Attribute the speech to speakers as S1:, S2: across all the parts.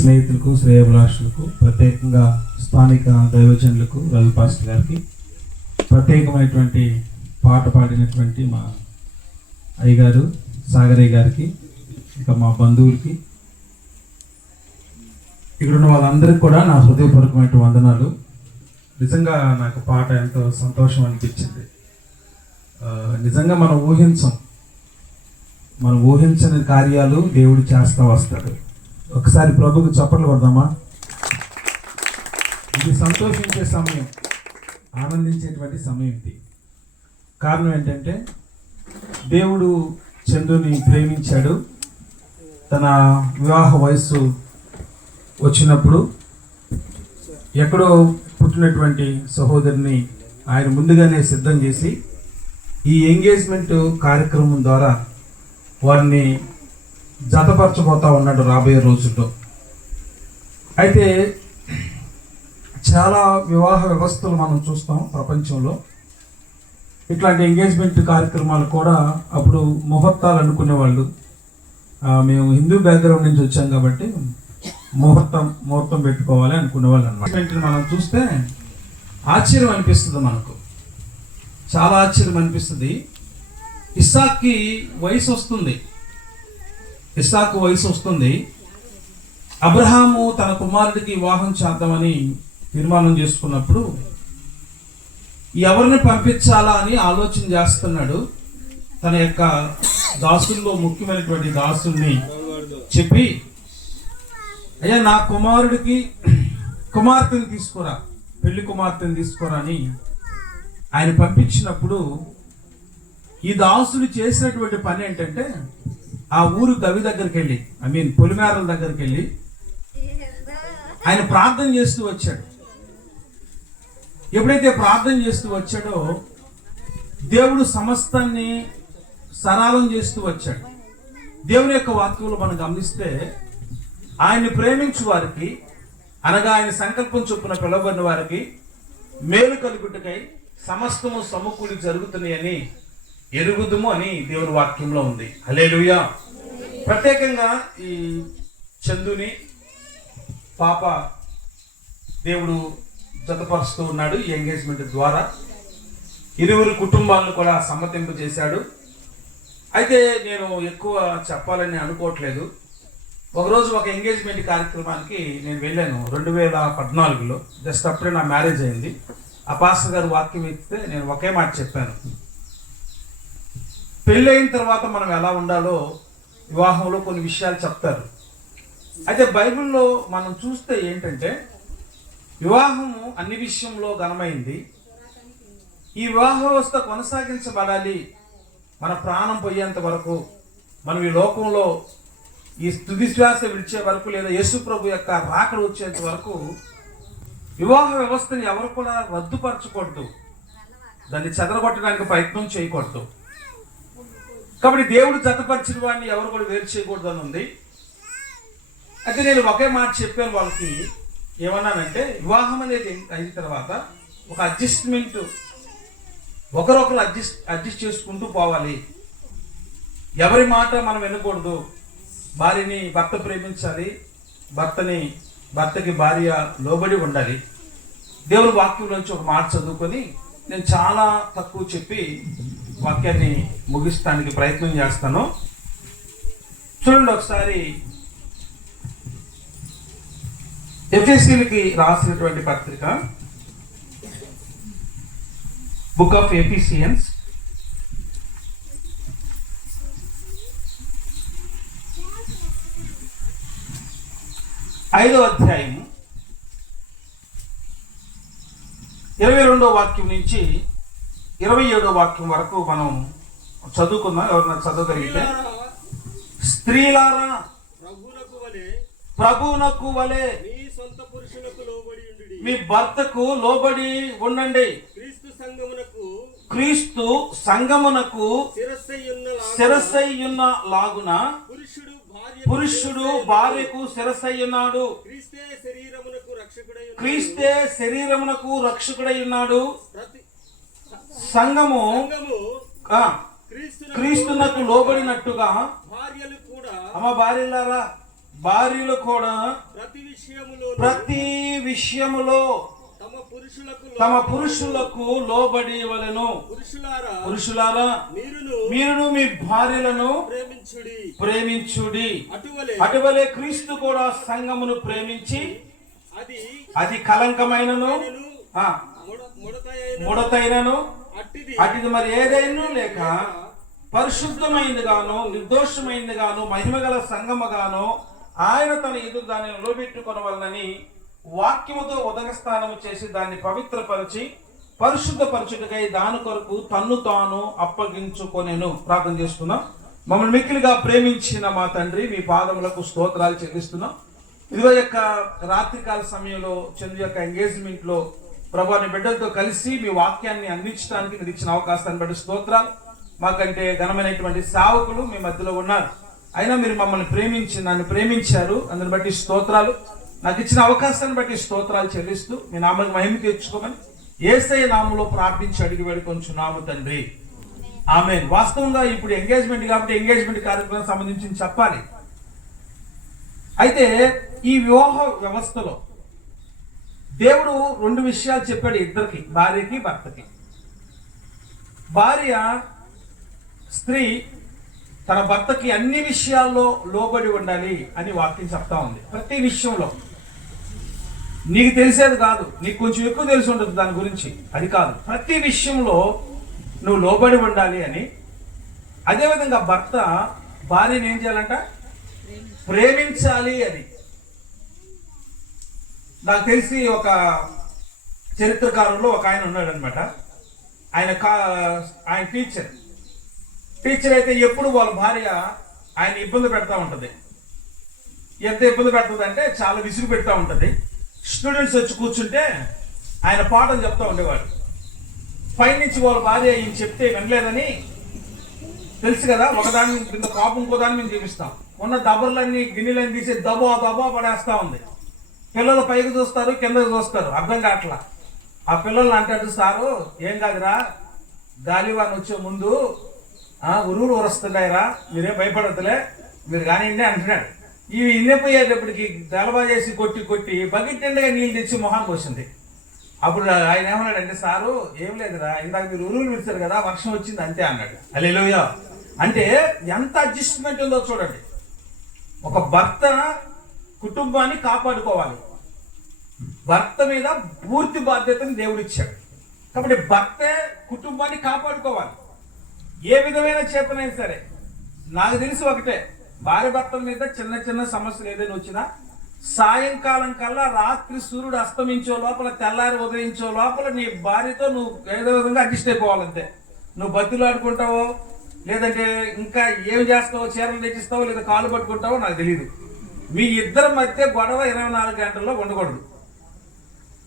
S1: స్నేహితులకు శ్రేయభిలాషులకు ప్రత్యేకంగా స్థానిక దైవజనులకు రవి పాస్టర్ గారికి ప్రత్యేకమైనటువంటి పాట పాడినటువంటి మా అయ్యగారు సాగరయ్య గారికి ఇంకా మా బంధువులకి ఇక్కడున్న వాళ్ళందరికీ కూడా నా హృదయపూర్వకమైన వందనాలు. నిజంగా నాకు పాట ఎంతో సంతోషం అనిపించింది. నిజంగా మనం ఊహించం. మనం ఊహించని కార్యాలు దేవుడు చేస్తూ వస్తాడు. ఒకసారి ప్రభుకు చప్పట్లు కొడదామా? ఇది సంతోషించే సమయం ఆనందించేటువంటి సమయం ఇది. కారణం ఏంటంటే దేవుడు చంద్రుని ప్రేమించాడు. తన వివాహ వయస్సు వచ్చినప్పుడు ఎక్కడో పుట్టినటువంటి సహోదరిని ఆయన ముందుగానే సిద్ధం చేసి ఈ ఎంగేజ్మెంట్ కార్యక్రమం ద్వారా వారిని జతపరచబోతా ఉన్నాడు రాబోయే రోజుల్లో. అయితే చాలా వివాహ వ్యవస్థలు మనం చూస్తాం ప్రపంచంలో. ఇట్లాంటి ఎంగేజ్మెంట్ కార్యక్రమాలు కూడా అప్పుడు ముహూర్తాలు అనుకునేవాళ్ళు మేము హిందూ బ్యాక్గ్రౌండ్ నుంచి వచ్చాం కాబట్టి ముహూర్తం ముహూర్తం పెట్టుకోవాలి అనుకునేవాళ్ళు అనమాట మనం చూస్తే ఆశ్చర్యం అనిపిస్తుంది మనకు. చాలా ఆశ్చర్యం అనిపిస్తుంది. ఇస్సాక్కి వయసు వస్తుంది. ఇస్సాకు వయసు వస్తుంది. అబ్రహాము తన కుమారుడికి వివాహం చేద్దామని తీర్మానం చేసుకున్నప్పుడు ఎవరిని పంపించాలా అని ఆలోచన చేస్తున్నాడు. తన యొక్క దాసుల్లో ముఖ్యమైనటువంటి దాసుల్ని చెప్పి అయ్యా నా కుమారుడికి కుమార్తెని తీసుకురా పెళ్ళి కుమార్తెని తీసుకురా అని ఆయన పంపించినప్పుడు ఈ దాసులు చేసినటువంటి పని ఏంటంటే ఆ ఊరు గవి దగ్గరికి వెళ్ళి ఐ మీన్ పొలిమేరల దగ్గరికి వెళ్ళి ఆయన ప్రార్థన చేస్తూ వచ్చాడు. ఎప్పుడైతే ప్రార్థన చేస్తూ వచ్చాడో దేవుడు సమస్తాన్ని సరాలం చేస్తూ వచ్చాడు. దేవుని యొక్క వాక్యంలో మనం గమనిస్తే ఆయన్ని ప్రేమించు వారికి అనగా ఆయన సంకల్పం చొప్పున పిలవబడిన వారికి మేలు కలుగుటకై సమస్తము సమకూడి జరుగుతున్నాయని ఎరుగుదుము అని దేవుని వాక్యంలో ఉంది. హలేలుయా ప్రత్యేకంగా ఈ చందుని పాప దేవుడు జతపరుస్తూ ఉన్నాడు ఈ ఎంగేజ్మెంట్ ద్వారా. ఇరువురు కుటుంబాలను కూడా సమ్మతింపు చేశాడు. అయితే నేను ఎక్కువ చెప్పాలని అనుకోవట్లేదు. ఒకరోజు ఒక ఎంగేజ్మెంట్ కార్యక్రమానికి నేను వెళ్ళాను రెండు వేల పద్నాలుగులో. జస్ట్ అప్పుడే నా మ్యారేజ్ అయింది. ఆ పాస్టర్ గారు వాక్యం ఇస్తే నేను ఒకే మాట చెప్పాను. పెళ్ళైన తర్వాత మనం ఎలా ఉండాలో వివాహంలో కొన్ని విషయాలు చెప్తారు. అయితే బైబిల్లో మనం చూస్తే ఏంటంటే వివాహము అన్ని విషయంలో ఘనమైంది. ఈ వివాహ వ్యవస్థ కొనసాగించబడాలి. మన ప్రాణం పోయేంత వరకు మనం ఈ లోకంలో ఈ తుది శ్వాస విడిచే వరకు లేదా యేసు ప్రభు యొక్క రాకడ వచ్చేంత వరకు వివాహ వ్యవస్థని ఎవరు కూడా రద్దుపరచకూడదు. దాన్ని చెదరగొట్టడానికి ప్రయత్నం చేయకూడదు. కాబట్టి దేవుడు జతపరిచిన వాడిని ఎవరు కూడా వేరు చేయకూడదు అని ఉంది అయితే నేను ఒకే మాట చెప్పాను వాళ్ళకి. ఏమన్నానంటే వివాహం అనేది అయిన తర్వాత ఒక అడ్జస్ట్మెంట్ ఒకరొకరు అడ్జస్ట్ అడ్జస్ట్ చేసుకుంటూ పోవాలి. ఎవరి మాట మనం వినకూడదు. భార్యని భర్త ప్రేమించాలి. భర్తని భర్తకి భార్య లోబడి ఉండాలి. దేవుని వాక్యంలోంచి ఒక మాట చదువుకొని నేను చాలా తక్కువ చెప్పి వాక్యాన్ని ముగిస్తానికి ప్రయత్నం చేస్తాను. చూడండి ఒకసారి ఎఫ్ఎస్సీలకి రాసినటువంటి పత్రిక. బుక్ ఆఫ్ ఎఫిసియన్స్ ఐదో అధ్యాయం ఇరవై రెండో వాక్యం నుంచి ఇరవై ఏడో వాక్యం వరకు మనం చదువుకుందాం. ఎవరైనా చదవగలిగితే. స్త్రీలారా
S2: ప్రభువునకు వలె మీ సొంత పురుషులకు లోబడి
S1: మీ భర్తకు లోబడి ఉండండి.
S2: క్రీస్తు సంగమునకు
S1: క్రీస్తు సంగమునకు
S2: శిరస్సయ్యున్న
S1: లాగున
S2: పురుషుడు
S1: పురుషుడు భార్యకు శిరస్సయ్యున్నాడు
S2: క్రీస్తే శరీరమునకు రక్షకుడై ఉన్నాడు.
S1: క్రీస్తే శరీరమునకు రక్షకుడై ఉన్నాడు
S2: ప్రతి
S1: సంఘము
S2: క్రీస్తునకు
S1: లోబడినట్టుగా
S2: భార్యలు కూడా
S1: అమ్మ భార్యలారా భార్యలు కూడా
S2: ప్రతి విషయములో
S1: ప్రతి విషయములో
S2: తమ పురుషులకు
S1: తమ
S2: లోబడి
S1: పురుషులకు లోబడి వలెను.
S2: పురుషులారా
S1: పురుషులారా
S2: మీరును
S1: మీ భార్యలను
S2: ప్రేమించుడి.
S1: ప్రేమించుడి.
S2: అటువలే.
S1: అటువలే క్రీస్తు కూడా సంఘమును ప్రేమించి
S2: అది
S1: అది కలంకమైనను ముడతైనను అటుది మరి ఏదైనా లేక పరిశుద్ధమైంది గాను నిర్దోషమైంది గాను మహిమగల సంగమగాను ఆయన తన ఎదురు దానిని నిలబెట్టుకొనవలనని వాక్యముతో ఉదక స్నానము చేసి దాన్ని పవిత్రపరిచి పరిశుద్ధపరచుటకై దాని కొరకు తన్ను తాను అప్పగించుకొనెను. ప్రార్థన చేసుకుందాం మమ్మల్ని మిక్కిలిగా ప్రేమించిన మా తండ్రి మీ పాదములకు స్తోత్రాలు చెల్లిస్తున్నాం. ఇదిగో యొక్క రాత్రికాల సమయంలో చంద్రు యొక్క ఎంగేజ్మెంట్ లో ప్రభాని బిడ్డలతో కలిసి మీ వాక్యాన్ని అందించడానికి మీరు ఇచ్చిన అవకాశాన్ని బట్టి స్తోత్రాలు. మాకంటే ఘనమైనటువంటి సావకులు మీ మధ్యలో ఉన్నారు. అయినా మీరు మమ్మల్ని ప్రేమించి నన్ను ప్రేమించారు. అందుని బట్టి స్తోత్రాలు. నాకు ఇచ్చిన అవకాశాన్ని బట్టి స్తోత్రాలు చెల్లిస్తూ మీ నామకు మహిమ తెచ్చుకోమని ఏసై నామంలో ప్రార్థించి అడిగి కొంచెం నాము తండ్రి. ఆమె వాస్తవంగా ఇప్పుడు ఎంగేజ్మెంట్ కాబట్టి ఎంగేజ్మెంట్ కార్యక్రమం సంబంధించి చెప్పాలి. అయితే ఈ వివాహ వ్యవస్థలో దేవుడు రెండు విషయాలు చెప్పాడు ఇద్దరికి భార్యకి భర్తకి. భార్య స్త్రీ తన భర్తకి అన్ని విషయాల్లో లోబడి ఉండాలి అని వాక్యం చెప్తా ఉంది. ప్రతి విషయంలో. నీకు తెలిసేది కాదు నీకు కొంచెం ఎక్కువ తెలిసి ఉంటుంది దాని గురించి. అది కాదు. ప్రతి విషయంలో నువ్వు లోబడి ఉండాలి అని. అదేవిధంగా భర్త భార్యని ఏం చేయాలంట? ప్రేమించాలి అని. నాకు తెలిసి ఒక చరిత్రకారుల్లో ఒక ఆయన ఉన్నాడు అనమాట ఆయన కా ఆయన టీచర్ టీచర్ అయితే ఎప్పుడు వాళ్ళ భార్య ఆయన ఇబ్బంది పెడతా ఉంటుంది. ఎంత ఇబ్బంది పెడుతుంది అంటే చాలా విసుగు పెడతా ఉంటుంది. స్టూడెంట్స్ వచ్చి కూర్చుంటే ఆయన పాఠం చెప్తా ఉండేవాడు. పైనుంచి వాళ్ళ భార్య ఈయన చెప్తే వినలేదని తెలుసు కదా ఒకదాని కింద కోపం ఇంకో దాని మీద చూపిస్తాం ఉన్న దబర్లన్నీ గిన్నెలన్నీ తీసి దబా దబా పడేస్తా ఉంది. పిల్లలు పైకి చూస్తారు కిందకి చూస్తారు. అర్థం కావట్లా? ఆ పిల్లలు అంటాడు సారు ఏం కాదురా? గాలివాన్ వచ్చే ముందు ఉరువులు ఉరుస్తున్నాయిరా. మీరేం భయపడద్దులే. మీరు కానివ్వండి అంటున్నాడు. ఈ ఇన్నెపోయేటప్పటికి గలబా చేసి కొట్టి కొట్టి బకెట్ నిండుగా నీళ్ళు తెచ్చి మొహాన్ పోసింది. అప్పుడు ఆయన ఏమన్నాడంటే సారు ఏం లేదురా. ఇందాక మీరు ఉరువులు విడిచారు కదా వర్షం వచ్చింది అంతే అన్నాడు. అలెలుయా అంటే ఎంత అడ్జస్ట్మెంట్ ఉందో చూడండి. ఒక భర్త కుటుంబాన్ని కాపాడుకోవాలి. భర్త మీద పూర్తి బాధ్యతను దేవుడు ఇచ్చాడు కాబట్టి భర్తే కుటుంబాన్ని కాపాడుకోవాలి. ఏ విధమైన చేతనైనా సరే. నాకు తెలిసి ఒకటే భార్య భర్తల మీద చిన్న చిన్న సమస్యలు ఏదైనా వచ్చినా సాయంకాలం కల్లా రాత్రి సూర్యుడు అస్తమించో లోపల తెల్లారి ఉదయించో లోపల నీ భార్యతో నువ్వు ఏదో విధంగా అడ్జస్ట్ అయిపోవాలంతే. నువ్వు బతులు ఆడుకుంటావో లేదంటే ఇంకా ఏం చేస్తావో చీరలు తెచ్చిస్తావో లేదా కాలు పట్టుకుంటావో నాకు తెలియదు మీ ఇద్దరి మధ్య గొడవ ఇరవై నాలుగు గంటల్లో ఉండకూడదు.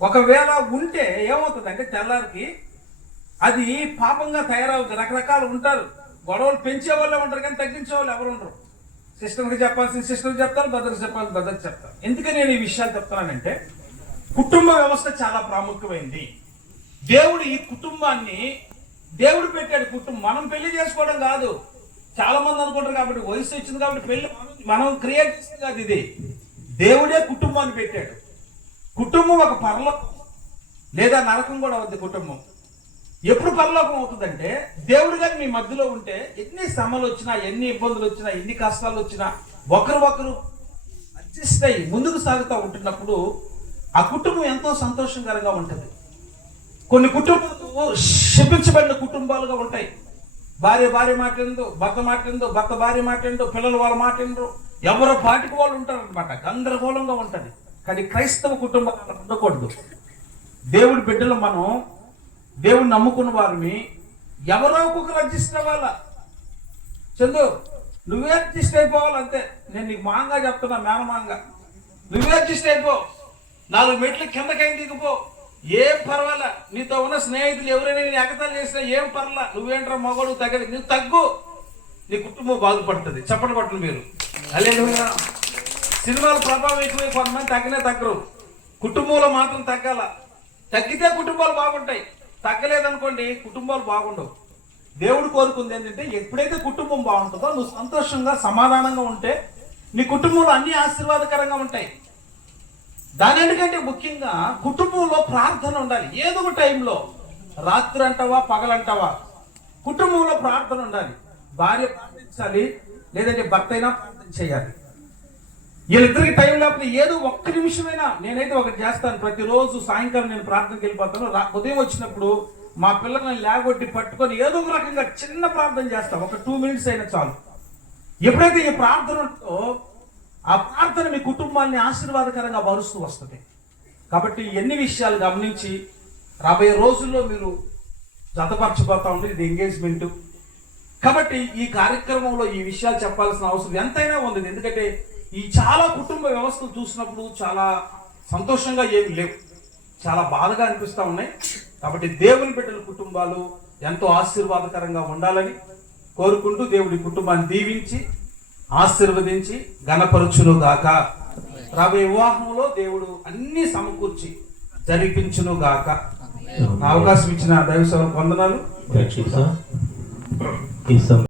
S1: ఒకవేళ ఉంటే ఏమవుతుంది అంటే తెల్లారికి అది పాపంగా తయారవుతుంది. రకరకాలు ఉంటారు. గొడవలు పెంచే వాళ్ళే ఉంటారు కానీ తగ్గించే వాళ్ళు ఎవరు ఉండరు. సిస్టర్కి చెప్పాల్సిన సిస్టర్కి చెప్తారు బ్రదర్కి చెప్పాల్సిన బ్రదర్ చెప్తారు. ఎందుకని నేను ఈ విషయాలు చెప్తున్నానంటే కుటుంబ వ్యవస్థ చాలా ప్రాముఖ్యమైంది. దేవుడు ఈ కుటుంబాన్ని దేవుడు పెట్టాడు కుటుంబం. మనం పెళ్ళి చేసుకోవడం కాదు. చాలా మంది అనుకుంటారు కాబట్టి వయసు వచ్చింది కాబట్టి పెళ్ళి మనం క్రియేట్ చేసింది కాదు ఇది. దేవుడే కుటుంబాన్ని పెట్టాడు. కుటుంబం ఒక పరలోకం లేదా నరకం కూడా ఉంది కుటుంబం. ఎప్పుడు పరలోకం అవుతుందంటే దేవుడు కానీ మీ మధ్యలో ఉంటే ఎన్ని శ్రమలు వచ్చినా ఎన్ని ఇబ్బందులు వచ్చినా ఎన్ని కష్టాలు వచ్చినా ఒకరు ఒకరు అడ్జస్ట్ అయ్యి ముందుకు సాగుతూ ఉంటున్నప్పుడు ఆ కుటుంబం ఎంతో సంతోషకరంగా ఉంటుంది. కొన్ని కుటుంబాలు శపించబడిన కుటుంబాలుగా ఉంటాయి. భార్య భార్య మాట్లాడు భర్త మాట్లాడు భర్త భార్య మాట్లాడు పిల్లలు వాళ్ళు మాట్లాడరు ఎవరో పాటికి వాళ్ళు ఉంటారు అనమాట గందరగోళంగా ఉంటుంది. కానీ క్రైస్తవ కుటుంబాలు ఉండకూడదు. దేవుడి బిడ్డలు మనం దేవుడు నమ్ముకున్న వారిని ఎవరో ఒక్కొక్కరు అడ్జస్ట్ అవ్వాలా? చందు నువ్వే అడ్జస్ట్ అయిపోవాలి అంతే. నేను నీకు మాంగా చెప్తున్నా మేనమాంగా. నువ్వే అడ్జస్ట్ అయిపో. నాలుగు మెట్లు కిందకైనా దిగిపో. ఏం పర్వాలా? నీతో ఉన్న స్నేహితులు ఎవరైనా నేను ఎగతాలు చేసినా ఏం పర్వాలా? నువ్వేంట్రా మగోడు తగ్గదు నువ్వు తగ్గు. నీ కుటుంబం బాగుపడుతుంది. చప్పటి పట్టులు మీరు. అల్లెలుయా సినిమాల ప్రభావం ఎక్కువై కొంతమంది తగ్గనే తగ్గరు. కుటుంబంలో మాత్రం తగ్గాల. తగ్గితే కుటుంబాలు బాగుంటాయి. తగ్గలేదనుకోండి కుటుంబాలు బాగుండవు. దేవుడు కోరుకుంది ఏంటంటే ఎప్పుడైతే కుటుంబం బాగుంటుందో నువ్వు సంతోషంగా సమాధానంగా ఉంటే నీ కుటుంబంలో అన్ని ఆశీర్వాదకరంగా ఉంటాయి. దానికంటే ముఖ్యంగా కుటుంబంలో ప్రార్థన ఉండాలి. ఏదో ఒక టైంలో. రాత్రి అంటావా పగలంటావా కుటుంబంలో ప్రార్థన ఉండాలి. భార్య ప్రార్థించాలి లేదంటే భర్త అయినా ప్రార్థన చేయాలి. వీళ్ళిద్దరికి టైం లేకపోతే ఏదో ఒక్క నిమిషమైనా నేనైతే ఒకటి చేస్తాను. ప్రతిరోజు సాయంకాలం నేను ప్రార్థనకి వెళ్ళిపోతాను. రా- ఉదయం వచ్చినప్పుడు మా పిల్లల్ని లేగొట్టి పట్టుకొని ఏదో ఒక రకంగా చిన్న ప్రార్థన చేస్తాను. ఒక టూ మినిట్స్ అయినా చాలు. ఎప్పుడైతే ఈ ప్రార్థనతో ఉంటుందో ఆ ప్రార్థన మీ కుటుంబాన్ని ఆశీర్వాదకరంగా మారుస్తూ వస్తుంది. కాబట్టి ఎన్ని విషయాలు గమనించి రాబోయే రోజుల్లో మీరు జతపరచిపోతా ఉంది ఇది ఎంగేజ్మెంట్. కాబట్టి ఈ కార్యక్రమంలో ఈ విషయాలు చెప్పాల్సిన అవసరం ఎంతైనా ఉంది. ఎందుకంటే ఈ చాలా కుటుంబ వ్యవస్థలు చూసినప్పుడు చాలా సంతోషంగా ఏమి లేవు. చాలా బాధగా అనిపిస్తూ ఉన్నాయి. కాబట్టి దేవుని బిడ్డల కుటుంబాలు ఎంతో ఆశీర్వాదకరంగా ఉండాలని కోరుకుంటూ దేవుడి కుటుంబాన్ని దీవించి ఆశీర్వదించి గణపరచును గాక రాబోయే వివాహంలో దేవుడు అన్ని సమకూర్చి జరిపించును గాక అవకాశం ఇచ్చిన దైవ వందనాలు.